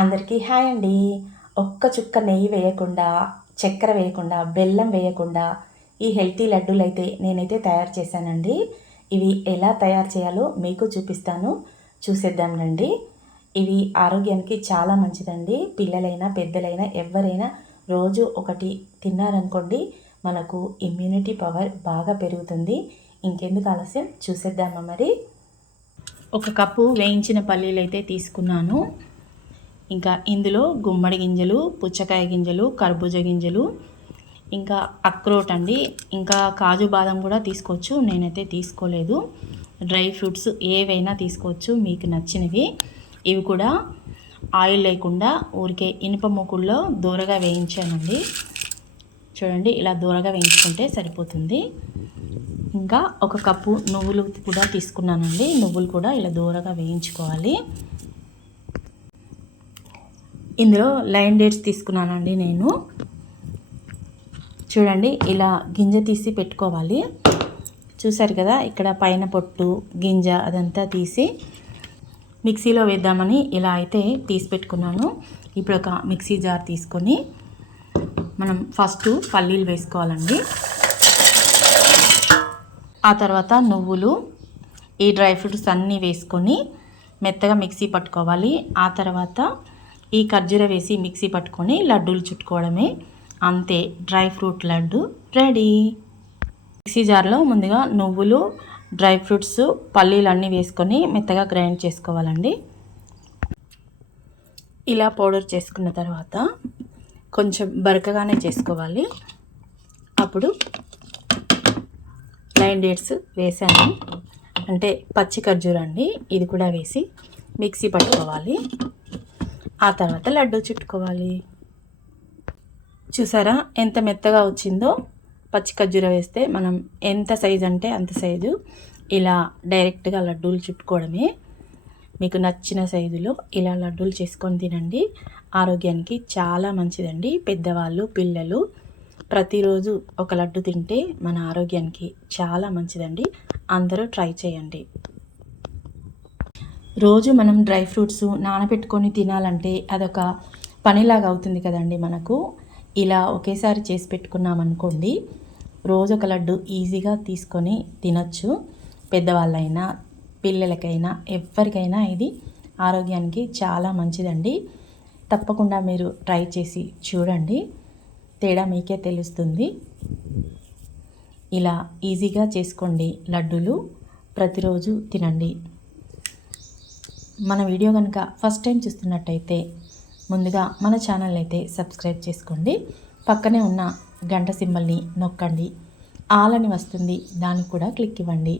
అందరికీ హాయ్ అండి. ఒక్క చుక్క నెయ్యి వేయకుండా చక్కెర వేయకుండా బెల్లం వేయకుండా ఈ హెల్తీ లడ్డూలు అయితే నేనైతే తయారు చేశానండి. ఇవి ఎలా తయారు చేయాలో మీకు చూపిస్తాను. చూసేద్దాం రండి. ఇవి ఆరోగ్యానికి చాలా మంచిదండి. పిల్లలైనా పెద్దలైనా ఎవరైనా రోజు ఒకటి తిన్నారనుకోండి మనకు ఇమ్యూనిటీ పవర్ బాగా పెరుగుతుంది. ఇంకెందుకు ఆలస్యం? చూసేద్దామా మరి? ఒక కప్పు వేయించిన పల్లీలు అయితే తీసుకున్నాను. ఇంకా ఇందులో గుమ్మడి గింజలు పుచ్చకాయ గింజలు కర్బూజ గింజలు ఇంకా అక్రోట్ అండి. ఇంకా కాజు బాదం కూడా తీసుకోవచ్చు నేనైతే తీసుకోలేదు. డ్రై ఫ్రూట్స్ ఏవైనా తీసుకోవచ్చు మీకు నచ్చినవి. ఇవి కూడా ఆయిల్ లేకుండా ఊరికే ఇనుప మూకుల్లో దూరగా వేయించానండి. చూడండి ఇలా దూరగా వేయించుకుంటే సరిపోతుంది. ఇంకా ఒక కప్పు నువ్వులు కూడా తీసుకున్నానండి. నువ్వులు కూడా ఇలా దూరగా వేయించుకోవాలి. ఇందులో లైన్ డేట్స్ తీసుకున్నానండి నేను. చూడండి ఇలా గింజ తీసి పెట్టుకోవాలి. చూసారు కదా ఇక్కడ పైన పొట్టు గింజ అదంతా తీసి మిక్సీలో వేద్దామని ఇలా అయితే తీసి పెట్టుకున్నాను. ఇప్పుడు ఒక మిక్సీ జార్ తీసుకొని మనం ఫస్ట్ పల్లీలు వేసుకోవాలండి. ఆ తర్వాత నువ్వులు ఈ డ్రై ఫ్రూట్స్ అన్నీ వేసుకొని మెత్తగా మిక్సీ పట్టుకోవాలి. ఆ తర్వాత ఈ ఖర్జూర వేసి మిక్సీ పట్టుకొని లడ్డూలు చుట్టుకోవడమే. అంతే dry fruit laddu ready. Mixie జార్లో ముందుగా నువ్వులు డ్రై ఫ్రూట్స్ పల్లీలు అన్నీ వేసుకొని మెత్తగా గ్రైండ్ చేసుకోవాలండి. ఇలా పౌడర్ చేసుకున్న తర్వాత కొంచెం బరకగానే చేసుకోవాలి. అప్పుడు లైన్ డేట్స్ వేసాను. అంటే పచ్చి ఖర్జూర అండి ఇది కూడా వేసి మిక్సీ పట్టుకోవాలి. ఆ తర్వాత లడ్డు చుట్టుకోవాలి. చూసారా ఎంత మెత్తగా వచ్చిందో? పచ్చి ఖర్జూర వేస్తే మనం ఎంత సైజు అంటే అంత సైజు ఇలా డైరెక్ట్గా లడ్డూలు చుట్టుకోవడమే. మీకు నచ్చిన సైజులో ఇలా లడ్డూలు చేసుకొని తినండి. ఆరోగ్యానికి చాలా మంచిదండి. పెద్దవాళ్ళు పిల్లలు ప్రతిరోజు ఒక లడ్డు తింటే మన ఆరోగ్యానికి చాలా మంచిదండి. అందరూ ట్రై చేయండి. రోజు మనం డ్రై ఫ్రూట్స్ నానబెట్టుకొని తినాలంటే అదొక పనిలాగా అవుతుంది కదండి మనకు. ఇలా ఒకేసారి చేసి పెట్టుకున్నామనుకోండి రోజు ఒక లడ్డు ఈజీగా తీసుకొని తినచ్చు. పెద్దవాళ్ళైనా పిల్లలకైనా ఎవరికైనా ఇది ఆరోగ్యానికి చాలా మంచిదండి. తప్పకుండా మీరు ట్రై చేసి చూడండి. తేడా మీకే తెలుస్తుంది. ఇలా ఈజీగా చేసుకోండి లడ్డూలు. ప్రతిరోజు తినండి. మన వీడియో కనుక ఫస్ట్ టైం చూస్తున్నట్టయితే ముందుగా మన ఛానల్ అయితే సబ్స్క్రైబ్ చేసుకోండి. పక్కనే ఉన్న గంట సింబల్ని నొక్కండి. ఆల్ అని వస్తుంది దానికి కూడా క్లిక్ ఇవ్వండి.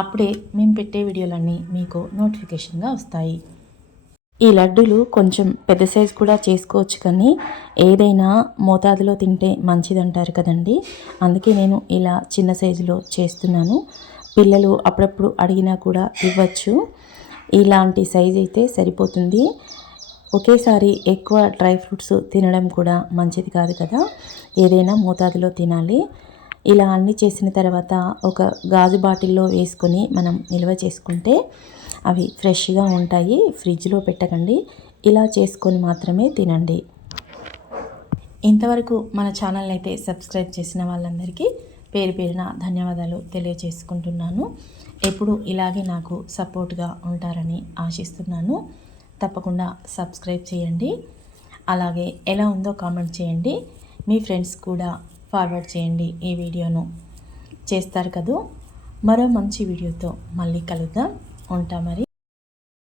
అప్పుడే మేము పెట్టే వీడియోలన్నీ మీకు నోటిఫికేషన్గా వస్తాయి. ఈ లడ్డూలు కొంచెం పెద్ద సైజు కూడా చేసుకోవచ్చు కానీ ఏదైనా మోతాదులో తింటే మంచిదంటారు కదండి. అందుకే నేను ఇలా చిన్న సైజులో చేస్తున్నాను. పిల్లలు అప్పుడప్పుడు అడిగినా కూడా ఇవ్వచ్చు. ఇలాంటి సైజ్ అయితే సరిపోతుంది. ఒకేసారి ఎక్కువ డ్రై ఫ్రూట్స్ తినడం కూడా మంచిది కాదు కదా. ఏదైనా మోతాదులో తినాలి. ఇలా అన్ని చేసిన తర్వాత ఒక గాజు బాటిల్లో వేసుకొని మనం నిల్వ చేసుకుంటే అవి ఫ్రెష్గా ఉంటాయి. ఫ్రిడ్జ్లో పెట్టకండి. ఇలా చేసుకొని మాత్రమే తినండి. ఇంతవరకు మన ఛానల్ అయితే సబ్స్క్రైబ్ చేసిన వాళ్ళందరికీ పేరు పేరున ధన్యవాదాలు తెలియజేసుకుంటున్నాను. ఎప్పుడు ఇలాగే నాకు సపోర్ట్గా ఉంటారని ఆశిస్తున్నాను. తప్పకుండా సబ్స్క్రైబ్ చేయండి. అలాగే ఎలా ఉందో కామెంట్ చేయండి. మీ ఫ్రెండ్స్ కూడా ఫార్వర్డ్ చేయండి ఈ వీడియోను. చేస్తారు కదూ? మరో మంచి వీడియోతో మళ్ళీ కలుద్దాం. ఉంటా మరి.